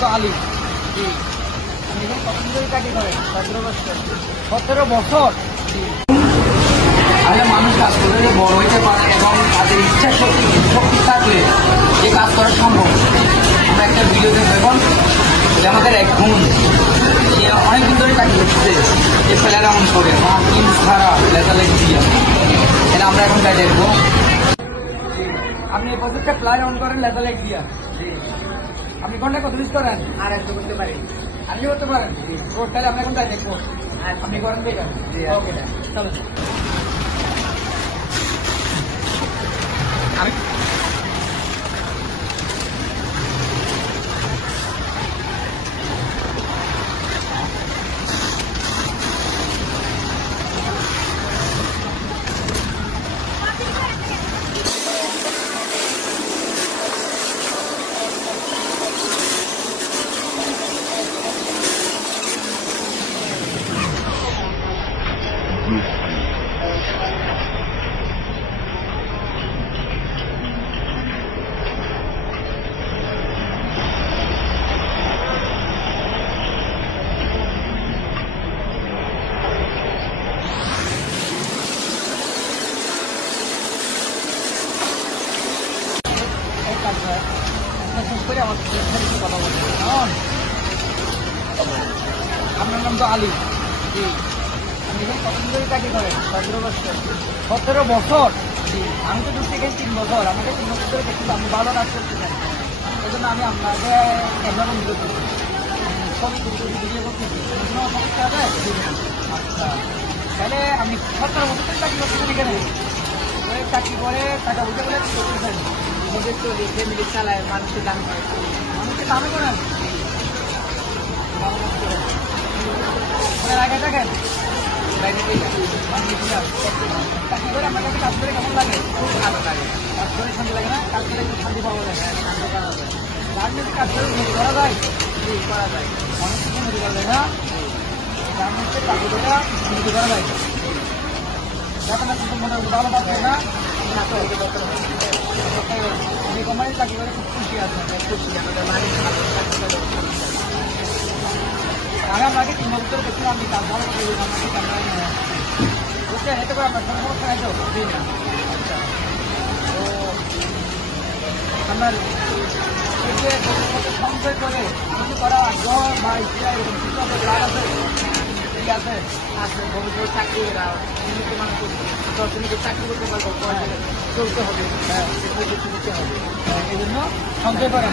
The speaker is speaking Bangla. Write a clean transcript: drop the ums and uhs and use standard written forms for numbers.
তো আলী। জি। আপনি এখানে কতদিন ধরে চাকরি করেন? 17 বছর। 17 বছর? জি। আসলে মানুষ কাজ করতে বড় হইতে পারে এবং তাদের ইচ্ছা শক্তি থাকলে এই কাজ করা সম্ভব। আমরা একটা ভিডিওতে দেখুন যে আমাদের এক বোন সে অনেকদিন ধরে চাকরি করছে, যে ছেলেরা এমন করে ছাড়া লেখালেখি দিয়ে এটা আমরা এখন তাই দেখবো। আপনি এই প্রজেক্টটা প্লাই অন করেন লেখালেখ দিয়া। আপনি ঘন্টা কত ইউজ করেন? আর একটু করতে পারি, আপনি করতে পারেন? তাহলে আপনি এখন তাই দেখবো। আপনি করেন ঠিক আছে। ওকে চলো। আমি আপনার নাম তো আলী। জি। আপনি এখানে কতদিন ধরে চাকরি করেন? 17 বছর। 17 বছর? জি। আমি তো ঢুকতে গেছি 3 বছর। আমাকে 3 বছর ধরে দেখছি আপনি ভালো কাজ করতেছেন। এই জন্য আমি আপনাকে ক্যামেরা বন্ধ করতেছি, ছবি তুলতে ভিডিও করতেছি। কোনো সমস্যা আছে? আচ্ছা, তাহলে আপনি 17 বছর ধরে চাকরি করতেছেন এখানে? চাকরি করে টাকা বুঝে বলে করতেছেন? নিজের তো ফ্যামিলি চালায়, মানুষের দান করে। মানুষের দামে করেন? আগে থাকেন বাইরে চাকরি করে আমার কাছে কাজ করে কেমন লাগে? খুব ভালো লাগে। কাজ করে শান্তি লাগে না? কাজ করে একটু শান্তি পাওয়া যায়। শান্তি পাওয়া যায়। রাজনীতি কাজ করে উন্নতি করা যায়? জি, করা যায়। অনেক কিছু উন্নতি করা যায় না? রাজনীতিতে চাকরি করে উন্নতি করা যায়। আপনার কিন্তু মনে হয় ভালো পাচ্ছে না? আপনি কোম্পানির চাকরি করে খুব খুশি আছেন? খুশি। আমাদের মালিক আমি আপনাকে 3 বছর দেখছিলাম, আপনি কাজ ভালো করে আমাকে ক্যামেরায় নিয়ে আসছি। বুঝছেন? এতে করে আপনার কোনো সমস্যা নাই তো? জি না। আচ্ছা, তো আপনার এই যে ভবিষ্যতে সঞ্চয় করে কিছু করা আগ্রহ বা ইচ্ছা এরকম কিছু আপনার লাভ আছে? ঠিক আছে, আছে। ভবিষ্যতে চাকরি মানুষ 10 জনকে চাকরি করতে পারবো, চলতে হবে। হ্যাঁ, নিতে হবে। এই জন্য সঞ্চয় করেন।